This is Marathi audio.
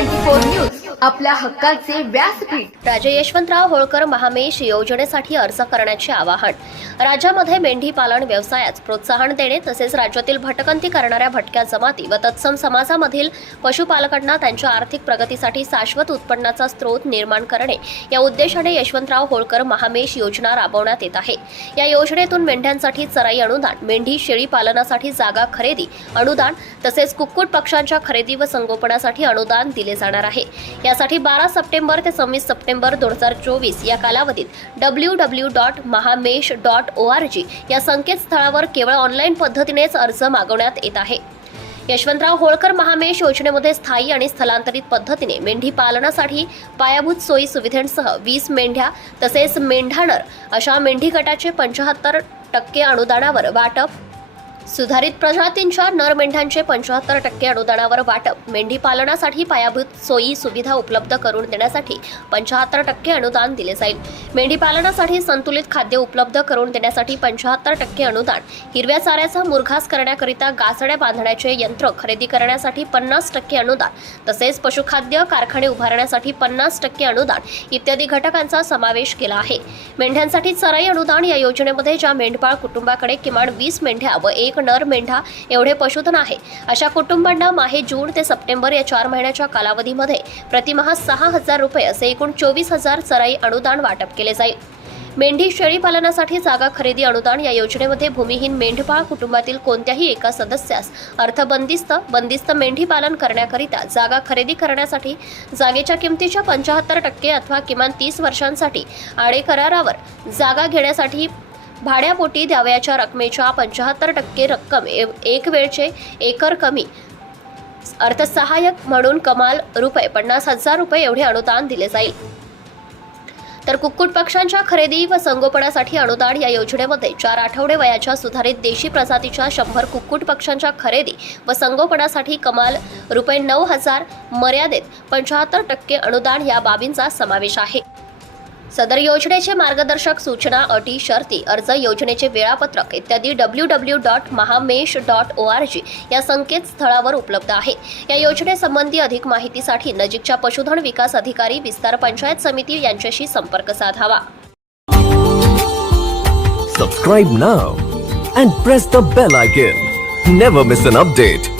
24 News. आपल्या हक्काचे व्यासपीठ. राजे यशवंतराव होळकर महामेश योजनेसाठी अर्ज करण्याचे आवाहन. राज्यामध्ये मेंढी पालन व्यवसायास प्रोत्साहन देणे तसेच राज्यातील भटकंती करणाऱ्या भटक्या जमाती व तत्सम समाजामधील पशुपालकांना त्यांच्या आर्थिक प्रगतीसाठी शाश्वत उत्पन्नाचा स्रोत निर्माण करणे या उद्देशाने यशवंतराव होळकर महामेश योजना राबवण्यात येत आहे. या योजनेतून मेंढ्यांसाठी चराई अनुदान मेंढी शेळी पालनासाठी जागा खरेदी अनुदान तसेच कुक्कुट पक्ष्यांच्या खरेदी व संगोपनासाठी अनुदान दिले जाणार आहे. यासाठी बारा सप्टेंबर ते सव्वीस सप्टेंबर दोन हजार चोवीस या कालावधीत W W dot Mahamesh dot O R G या संकेतस्थळावर केवळ ऑनलाईन पद्धतीनेच अर्ज मागवण्यात येत आहे. यशवंतराव होळकर महामेश योजनेमध्ये स्थायी आणि स्थलांतरित पद्धतीने मेंढी पालनासाठी पायाभूत सोयी सुविधांसह वीस मेंढ्या तसेच मेंढाणर अशा मेंढी गटाचे पंचाहत्तर टक्के अनुदानावर वाटप सुधारित प्रजातींच्या नर मेंढ्यांचे पंचाहत्तर टक्के अनुदानावर वाटप. मेंढी पालनासाठी पायाभूत सोयी सुविधा उपलब्ध करून देण्यासाठी पंच्याहत्तर टक्के अनुदान दिले जाईल. मेंढी पालनासाठी संतुलित खाद्य उपलब्ध करून देण्यासाठी पंच्याहत्तर टक्के अनुदान. हिरव्या चाऱ्याचा मुरघास करण्याकरिता गासड्या बांधण्याचे यंत्र खरेदी करण्यासाठी पन्नास टक्के अनुदान. तसेच पशुखाद्य कारखाने उभारण्यासाठी पन्नास टक्के अनुदान. इत्यादी घटकांचा समावेश केला आहे. मेंढ्यांसाठी चराई अनुदान या योजनेमध्ये ज्या मेंढपाळ कुटुंबाकडे किमान वीस मेंढ्या व एक नर मेंढा एवढे पशुधन आहे अशा कुटुंबांना माहे जून ते सप्टेंबर या चार महिन्याच्या कालावधीमध्ये प्रतिमहा सहा हजार रुपये असे एकूण चोवीस हजार चराई अनुदान वाटप केले जाईल. मेंढी शेळी पालनासाठी जागा खरेदी अनुदान या योजनेमध्ये भूमिहीन मेंढपाळ कुटुंबातील कोणत्याही एका सदस्यास अर्थबंदिस्त बंदिस्त मेंढी पालन करण्याकरिता जागा खरेदी करण्यासाठी जागेच्या किमतीच्या पंचाहत्तर टक्के अथवा किमान तीस वर्षांसाठी आडे करारावर जागा घेण्यासाठी भाड्यापोटी द्यावयाच्या रकमेच्या पंचाहत्तर टक्के रक्कम एक वेळचे एकर कमी. अर्थसहाय्यक म्हणून कमाल रुपये पन्नास हजार रुपये एवढे अनुदान दिले जाईल. तर कुक्कुट पक्ष्यांच्या खरेदी व संगोपनासाठी अनुदान या योजनेमध्ये चार आठवडे वयाच्या सुधारित देशी प्रजातीच्या शंभर कुक्कुट पक्ष्यांच्या खरेदी व संगोपनासाठी कमाल रुपये नऊ हजार मर्यादेत पंचाहत्तर टक्के अनुदान या बाबींचा समावेश आहे. सदर योजनेचे मार्गदर्शक सूचना अटी शर्ती अर्ज योजनेचे वेळापत्रक इत्यादी W W dot Mahamesh dot O R G या संकेतस्थळावर उपलब्ध आहे. या योजनेसंबंधी अधिक माहितीसाठी नजीकच्या पशुधन विकास अधिकारी विस्तार पंचायत समिती यांच्याशी संपर्क साधावा. Subscribe now and press the bell icon never miss an update